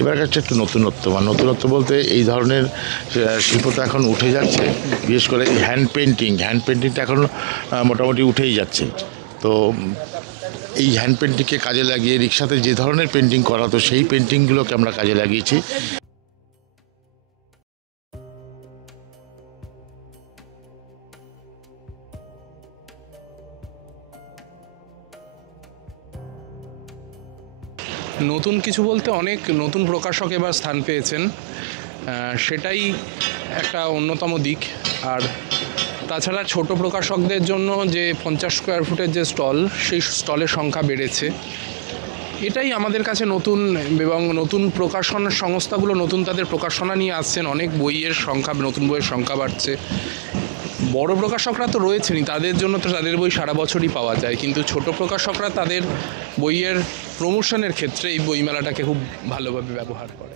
এবার কাছে একটু নতুনত্ব, মানে নতুনত্ব বলতে এই ধরনের শিল্প তো এখন উঠে যাচ্ছে, বিশেষ করে এই হ্যান্ড পেন্টিংটা এখন মোটামুটি উঠেই যাচ্ছে। তো এই হ্যান্ড পেন্টিংকে কাজে লাগিয়ে রিক্সাতে যে ধরনের পেন্টিং করা হতো সেই পেন্টিংগুলোকে আমরা কাজে লাগিয়েছি। নতুন কিছু বলতে অনেক নতুন প্রকাশক এবার স্থান পেয়েছেন, সেটাই একটা অন্যতম দিক। আর তাছাড়া ছোট প্রকাশকদের জন্য যে 50 স্কোয়ার ফুটের যে স্টল, সেই স্টলের সংখ্যা বেড়েছে, এটাই আমাদের কাছে নতুন। এবং নতুন প্রকাশনা সংস্থাগুলো নতুন তাদের প্রকাশনা নিয়ে আসছেন, অনেক বইয়ের সংখ্যা, নতুন বইয়ের সংখ্যা বাড়ছে। বড় প্রকাশকরা তো রয়েছেনই, তাদের জন্য তো তাদের বই সারা বছরই পাওয়া যায়, কিন্তু ছোট প্রকাশকরা তাদের বইয়ের প্রমোশনের ক্ষেত্রে এই বইমেলাটাকে খুব ভালোভাবে ব্যবহার করে।